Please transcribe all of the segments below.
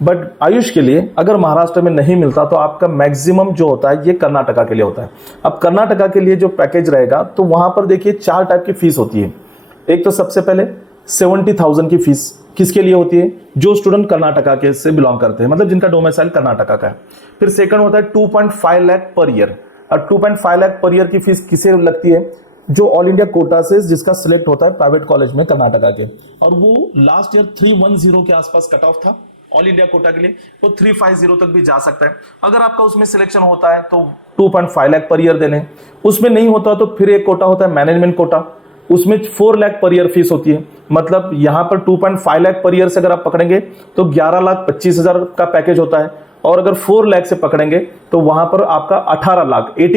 But Ayush के लिए अगर महाराष्ट्र में नहीं मिलता तो आपका मैक्सिमम जो होता है ये कर्नाटका के लिए होता है। अब कर्नाटका के लिए जो पैकेज रहेगा तो वहां पर देखिए 4 टाइप की फीस होती है। एक तो सबसे पहले 70,000 की फीस किसके लिए होती है, जो स्टूडेंट कर्नाटका के से बिलोंग करते हैं, मतलब जिनका डोमिसाइल कर्नाटका का है। फिर सेकंड होता है 2.5 लाख पर ईयर। और 2.5 लाख पर ईयर की फीस किसे लगती है, जो ऑल इंडिया कोटा से जिसका सिलेक्ट होता है प्राइवेट कॉलेज में कर्नाटका के, और वो लास्ट ईयर 310 के आसपास कट ऑफ था ऑल इंडिया कोटा के लिए, वो 350 तक भी जा सकता है। अगर आपका उसमें सिलेक्शन होता है तो 2.5 लाख पर ईयर देने, उसमें नहीं होता तो फिर एक कोटा होता है मैनेजमेंट कोटा, उसमें 4 लाख पर ईयर फीस होती है। मतलब यहां पर 2.5 लाख पर ईयर से अगर आप पकड़ेंगे तो 11,25,000 का पैकेज होता है, और अगर 4 लाख से पकड़ेंगे तो वहां पर आपका 18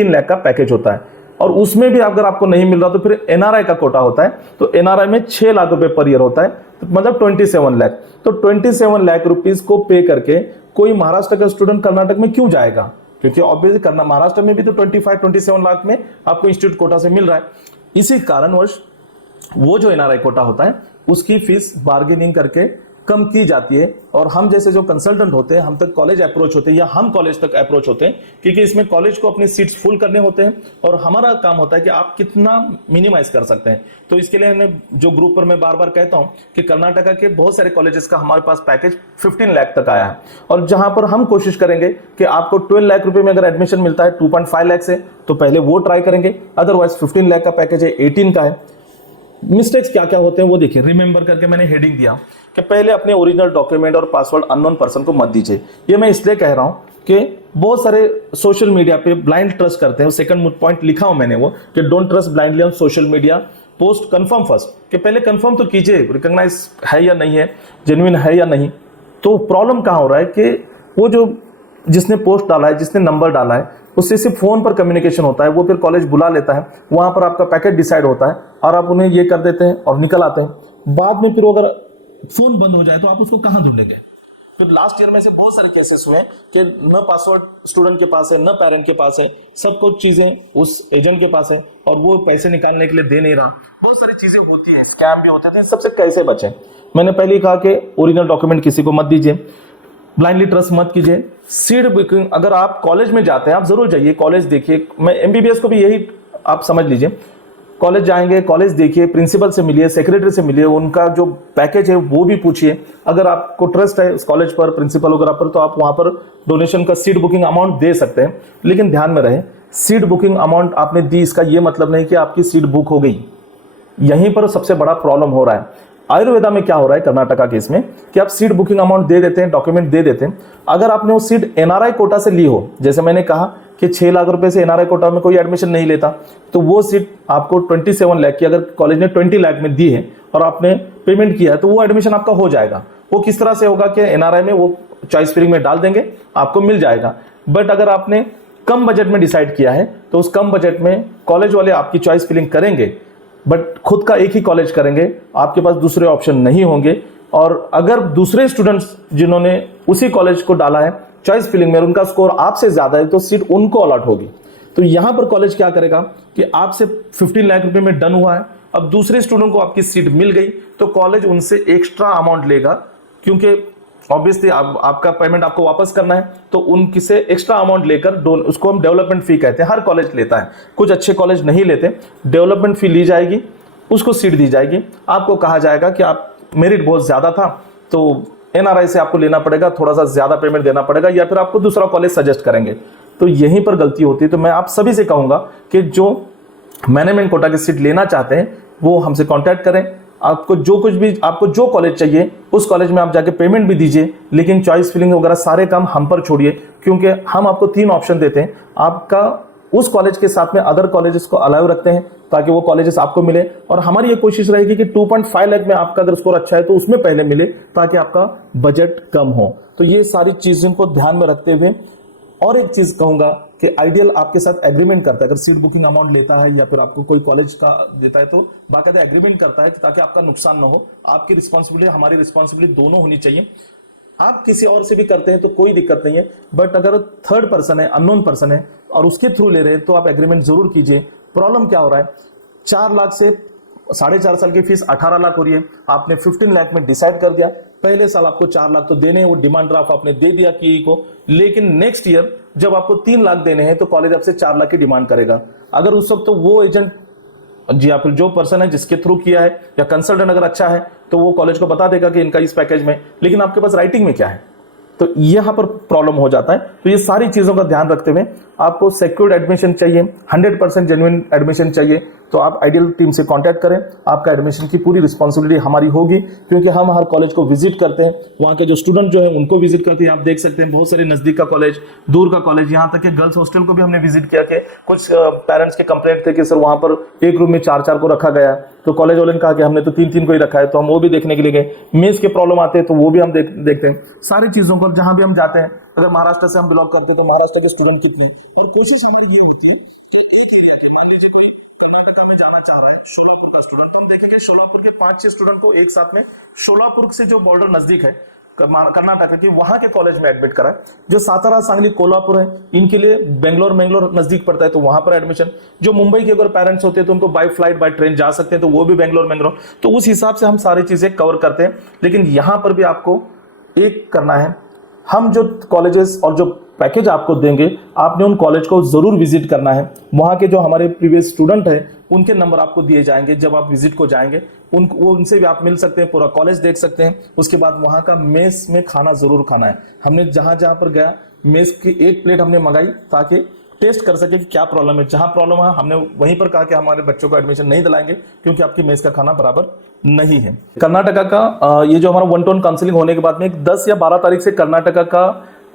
लाख का पैकेज होता है। और उसमें भी अगर आपको नहीं मिल रहा तो फिर एनआरआई का कोटा होता है, तो एनआरआई में 6 लाख रुपए पर ईयर होता है, मतलब 27 लाख। तो 27 लाख रुपीस को पे करके कोई महाराष्ट्र का स्टूडेंट कर्नाटक में क्यों जाएगा, क्योंकि ऑब्वियसली महाराष्ट्र में भी तो 27 लाख में आपको इंस्टीट्यूट कोटा से मिल रहा है। इसी कारणवश वो जो एनआरआई कोटा होता है उसकी फीस बार्गेनिंग करके कम की जाती है, और हम जैसे जो कंसल्टेंट होते हैं हम तक कॉलेज अप्रोच होते हैं या हम कॉलेज तक अप्रोच होते हैं, क्योंकि इसमें कॉलेज को अपनी सीट्स फुल करने होते हैं और हमारा काम होता है कि आप कितना मिनिमाइज कर सकते हैं। तो इसके लिए हमने जो ग्रुप पर मैं बार बार कहता हूं कि कर्नाटका के बहुत सारे कॉलेजेस का हमारे पास पैकेज 15 लाख तक आया है, और जहां पर हम कोशिश करेंगे कि आपको 12 लाख रुपए में अगर एडमिशन मिलता है 2.5 लाख से तो पहले वो ट्राई करेंगे, अदरवाइज 15 लाख का पैकेज है, 18 का है। मिस्टेक्स क्या क्या होते हैं वो देखिए, रिमेंबर करके मैंने हेडिंग दिया कि पहले अपने ओरिजिनल डॉक्यूमेंट और पासवर्ड अननोन पर्सन को मत दीजिए। ये मैं इसलिए कह रहा हूं कि बहुत सारे सोशल मीडिया पे ब्लाइंड ट्रस्ट करते हैं। सेकंड पॉइंट लिखा हूं मैंने वो कि don't trust blindly on social media, post confirm first, कि पहले कंफर्म तो कीजिए रिकॉग्नाइज है या नहीं है, जेन्युइन है या नहीं। तो प्रॉब्लम कहां हो रहा है कि वो जो जिसने पोस्ट डाला है, जिसने नंबर डाला है, उससे सिर्फ फोन पर कम्युनिकेशन होता है, वो फिर कॉलेज बुला लेता है, वहां पर आपका पैकेज डिसाइड होता है और आप उन्हें ये कर देते हैं और निकल आते हैं। बाद में फिर अगर फोन बंद हो जाए तो आप उसको कहां ढूंढेंगे। फिर लास्ट ईयर में से बहुत सारे केसेस हुए कि न पासवर्ड स्टूडेंट के पास है, न पेरेंट के पास है, सब कुछ चीजें उस एजेंट के पास है और वो पैसे निकालने के लिए दे नहीं रहा। बहुत सारी चीजें होती है, स्कैम भी होते थे। सबसे कैसे बचें, मैंने पहले ही कहा कि ओरिजिनल डॉक्यूमेंट किसी को मत दीजिए, ब्लाइंडली ट्रस्ट मत कीजिए। सीट बुकिंग, अगर आप कॉलेज में जाते हैं आप जरूर जाइए, कॉलेज देखिए। मैं एमबीबीएस को भी यही आप समझ लीजिए, कॉलेज जाएंगे, कॉलेज देखिए, प्रिंसिपल से मिलिए, सेक्रेटरी से मिलिए, उनका जो पैकेज है वो भी पूछिए। अगर आपको ट्रस्ट है उस कॉलेज पर, प्रिंसिपल वगैरह पर, तो आप वहां पर डोनेशन का सीट बुकिंग अमाउंट दे सकते हैं। लेकिन ध्यान में रहे, सीट बुकिंग अमाउंट आपने दी इसका ये मतलब नहीं कि आपकी सीट बुक हो गई। यहीं पर सबसे बड़ा प्रॉब्लम हो रहा है। आयुर्वेदा में क्या हो रहा है कर्नाटका के इसमें कि आप सीट बुकिंग अमाउंट दे देते हैं, डॉक्यूमेंट दे देते हैं। अगर आपने वो सीट एनआरआई कोटा से ली हो, जैसे मैंने कहा कि 6 लाख रुपए से एनआरआई कोटा में कोई एडमिशन नहीं लेता, तो वो सीट आपको 27 लाख की अगर कॉलेज ने 20 लाख में दी है और आपने पेमेंट किया है तो वो एडमिशन आपका हो जाएगा। वो किस तरह से होगा कि एनआरआई में वो चॉइस फिलिंग में डाल देंगे, आपको मिल जाएगा। बट अगर आपने कम बजट में डिसाइड किया है तो उस कम बजट में कॉलेज वाले आपकी चॉइस फिलिंग करेंगे, बट खुद का एक ही कॉलेज करेंगे, आपके पास दूसरे ऑप्शन नहीं होंगे। और अगर दूसरे स्टूडेंट्स जिन्होंने उसी कॉलेज को डाला है चॉइस फिलिंग में, उनका स्कोर आपसे ज्यादा है तो सीट उनको अलॉट होगी। तो यहां पर कॉलेज क्या करेगा कि आपसे 15 लाख रुपए में डन हुआ है, अब दूसरे स्टूडेंट को आपकी सीट मिल गई तो कॉलेज उनसे एक्स्ट्रा अमाउंट लेगा, क्योंकि ऑब्वियसली आपका पेमेंट आपको वापस करना है, तो उनकी से एक्स्ट्रा अमाउंट लेकर, उसको हम डेवलपमेंट फी कहते हैं, हर कॉलेज लेता है, कुछ अच्छे कॉलेज नहीं लेते। डेवलपमेंट फी ली जाएगी, उसको सीट दी जाएगी। आपको कहा जाएगा कि आप मेरिट बहुत ज्यादा था तो एनआरआई से आपको लेना पड़ेगा, थोड़ा सा ज्यादा पेमेंट देना पड़ेगा, या फिर आपको दूसरा कॉलेज सजेस्ट करेंगे। तो यहीं पर गलती होती है। तो मैं आप सभी से कहूंगा कि जो मैनेजमेंट कोटा की सीट लेना चाहते हैं वो हमसे कांटेक्ट करें। आपको जो कुछ भी, आपको जो कॉलेज चाहिए उस कॉलेज में आप जाके पेमेंट भी दीजिए, लेकिन चॉइस फिलिंग वगैरह सारे काम हम पर छोड़िए, क्योंकि हम आपको 3 ऑप्शन देते हैं। आपका उस कॉलेज के साथ में अदर कॉलेजेस को अलाउ रखते हैं ताकि वो कॉलेजेस आपको मिले, और हमारी ये कोशिश रहेगी कि 2.5 लाख में आपका अगर स्कोर अच्छा है तो उसमें पहले मिले ताकि आपका बजट कम हो। तो ये सारी चीजों को ध्यान में रखते हुए और एक चीज कहूंगा कि आइडियल आपके साथ एग्रीमेंट करता है, अगर सीट बुकिंग अमाउंट लेता है या फिर आपको कोई कॉलेज का देता है तो बाकायदा एग्रीमेंट करता है ताकि आपका नुकसान ना हो। आपकी रिस्पॉन्सिबिलिटी, हमारी रिस्पॉन्सिबिलिटी दोनों होनी चाहिए। आप किसी और से भी करते हैं तो कोई दिक्कत नहीं है, बट अगर थर्ड पर्सन है, अननोन पर्सन है और उसके थ्रू ले रहे हैं तो आप एग्रीमेंट जरूर कीजिए। प्रॉब्लम क्या हो रहा है, 4 लाख से 4.5 साल की फीस 18 लाख हो रही है, आपने 15 लाख में डिसाइड कर दिया, पहले साल आपको 4 लाख तो देने हैं, वो डिमांड ड्राफ्ट आपने दे दिया की को, लेकिन नेक्स्ट ईयर जब आपको 3 लाख देने हैं तो कॉलेज आपसे 4 लाख की डिमांड करेगा। अगर उस वक्त तो वो एजेंट जी या फिर जो पर्सन है जिसके थ्रू किया है या कंसल्टेंट अगर अच्छा है तो वो कॉलेज को बता देगा कि इनका इस पैकेज में, लेकिन आपके पास राइटिंग में क्या है, तो यहां पर प्रॉब्लम हो जाता है। तो ये सारी चीजों का ध्यान रखते हुए आपको सिक्योर्ड एडमिशन चाहिए, 100% जेन्युइन एडमिशन चाहिए, तो आप आइडियल टीम से कांटेक्ट करें। आपका एडमिशन की पूरी रिस्पांसिबिलिटी हमारी होगी, क्योंकि हम हर कॉलेज को विजिट करते हैं, वहाँ के जो स्टूडेंट जो है उनको विजिट करते हैं। आप देख सकते हैं बहुत सारे नजदीक का कॉलेज, दूर का कॉलेज, यहाँ तक कि गर्ल्स हॉस्टल को भी हमने विजिट किया कि कुछ पेरेंट्स के कंप्लेंट थे कि सर वहाँ पर एक रूम में 4-4 को रखा गया, तो कॉलेज वाले ने कहा कि हमने तो 3-3 को ही रखा है, तो हम वो भी देखने के लिए गए। मेस के प्रॉब्लम आते हैं तो वो भी हम देखते हैं। सारी चीजों को जहां भी हम जाते हैं, अगर महाराष्ट्र से हम बिलोंग करते हैं तो महाराष्ट्र के स्टूडेंट कितनी, और कोशिश हमारी ये होती है कि एक एरिया के, मान लीजिए कोई कर्नाटका में जाना चाह रहा है, सोलापुर का स्टूडेंट, तो हम देखेंगे सोलापुर के 5-6 स्टूडेंट को एक साथ में सोलापुर से जो बॉर्डर नजदीक है कर्नाटक की, वहां के कॉलेज में एडमिट करा। जो सातारा, सांगली, कोल्हापुर है, इनके लिए बेंगलोर नजदीक पड़ता है तो वहां पर एडमिशन। जो मुंबई के अगर पेरेंट्स होते हैं तो उनको बाय फ्लाइट बाय ट्रेन जा सकते हैं, तो वो भी बेंगलोर। तो उस हिसाब से हम सारी चीजें कवर करते हैं। लेकिन यहां पर भी आपको एक करना है, हम जो कॉलेजेस और जो पैकेज आपको देंगे, आपने उन कॉलेज को जरूर विजिट करना है। वहाँ के जो हमारे प्रीवियस स्टूडेंट हैं उनके नंबर आपको दिए जाएंगे, जब आप विजिट को जाएंगे उनसे भी आप मिल सकते हैं, पूरा कॉलेज देख सकते हैं। उसके बाद वहाँ का मेस में खाना जरूर खाना है। हमने जहाँ पर गया मेस की एक प्लेट हमने मंगाई ताकि टेस्ट कर सके कि क्या प्रॉब्लम है। जहां प्रॉब्लम है हमने वहीं पर कहा कि हमारे बच्चों को एडमिशन नहीं दिलाएंगे क्योंकि आपकी मेस का खाना बराबर नहीं है। कर्नाटका का ये जो हमारा 1-to-1 काउंसलिंग होने के बाद में 10 या 12 तारीख से कर्नाटका का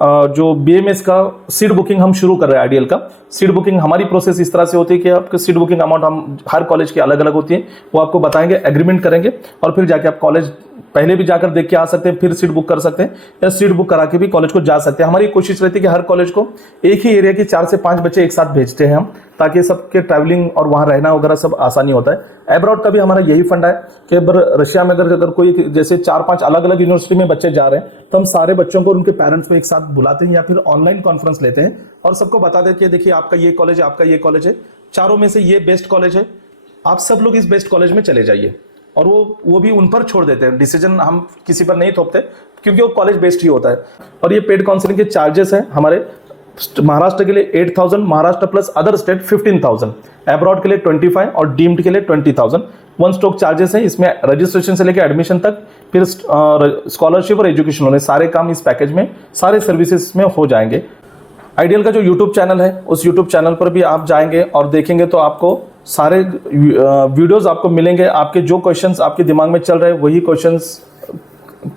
जो BMS का सीट बुकिंग हम शुरू कर रहे हैं। आइडियल का सीट बुकिंग हमारी प्रोसेस इस तरह से होती है कि आपकी सीट बुकिंग अमाउंट हम हर कॉलेज की अलग अलग होती है, वो आपको बताएंगे, एग्रीमेंट करेंगे और फिर जाके आप कॉलेज पहले भी जाकर देख के आ सकते हैं, फिर सीट बुक कर सकते हैं या सीट बुक करा के भी कॉलेज को जा सकते हैं। हमारी कोशिश रहती है कि हर कॉलेज को एक ही एरिया के 4 से 5 बच्चे एक साथ भेजते हैं हम, ताकि सबके ट्रैवलिंग और वहाँ रहना वगैरह सब आसानी होता है। एब्रॉड का भी हमारा यही फंड है कि रशिया में अगर कोई जैसे 4-5 अलग अलग यूनिवर्सिटी में बच्चे जा रहे हैं तो हम सारे बच्चों को उनके पेरेंट्स को एक साथ बुलाते हैं या फिर ऑनलाइन कॉन्फ्रेंस लेते हैं और सबको बता देते हैं देखिए आपका ये कॉलेज है, आपका ये कॉलेज है, चारों में से ये बेस्ट कॉलेज है, आप सब लोग इस बेस्ट कॉलेज में चले जाइए। और वो भी उन पर छोड़ देते हैं, डिसीजन हम किसी पर नहीं थोपते क्योंकि वो कॉलेज बेस्ड ही होता है। और ये पेड काउंसलिंग के चार्जेस हैं हमारे महाराष्ट्र के लिए 8,000, Maharashtra plus other state 15,000, abroad के लिए 25 और डीम्ड के लिए 20,000 वन स्टॉक चार्जेस है। इसमें रजिस्ट्रेशन से लेकर एडमिशन तक, फिर स्कॉलरशिप और एजुकेशन लोन, सारे काम इस पैकेज में, सारे सर्विसेज में हो जाएंगे। आइडियल का जो यूट्यूब चैनल है उस यूट्यूब चैनल पर भी आप जाएंगे और देखेंगे तो आपको सारे वीडियोस आपको मिलेंगे। आपके जो क्वेश्चंस आपके दिमाग में चल रहे हैं वही क्वेश्चंस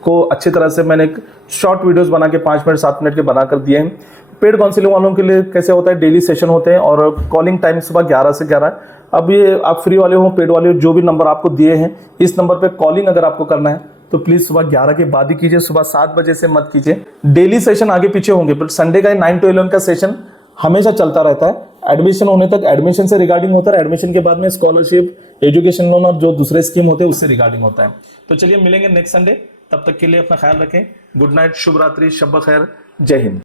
को अच्छी तरह से मैंने एक शॉर्ट वीडियोस बना के 5 मिनट 7 मिनट के बनाकर दिए हैं। पेड काउंसलिंग वालों के लिए कैसे होता है, डेली सेशन होते हैं और कॉलिंग टाइम सुबह 11 से 11। अब ये आप फ्री वाले हो पेड वाले हो, जो भी नंबर आपको दिए हैं इस नंबर पर कॉलिंग अगर आपको करना है तो प्लीज सुबह 11 के बाद ही कीजिए, सुबह 7 बजे से मत कीजिए। डेली सेशन आगे पीछे होंगे, बट संडे का 9 to 11 का सेशन हमेशा चलता रहता है। एडमिशन होने तक एडमिशन से रिगार्डिंग होता है, एडमिशन के बाद में स्कॉलरशिप, एजुकेशन लोन और जो दूसरे स्कीम होते हैं उससे रिगार्डिंग होता है। तो चलिए मिलेंगे नेक्स्ट संडे, तब तक के लिए अपना ख्याल रखें। गुड नाइट, शुभ रात्रि, शब खैर, जय हिंद।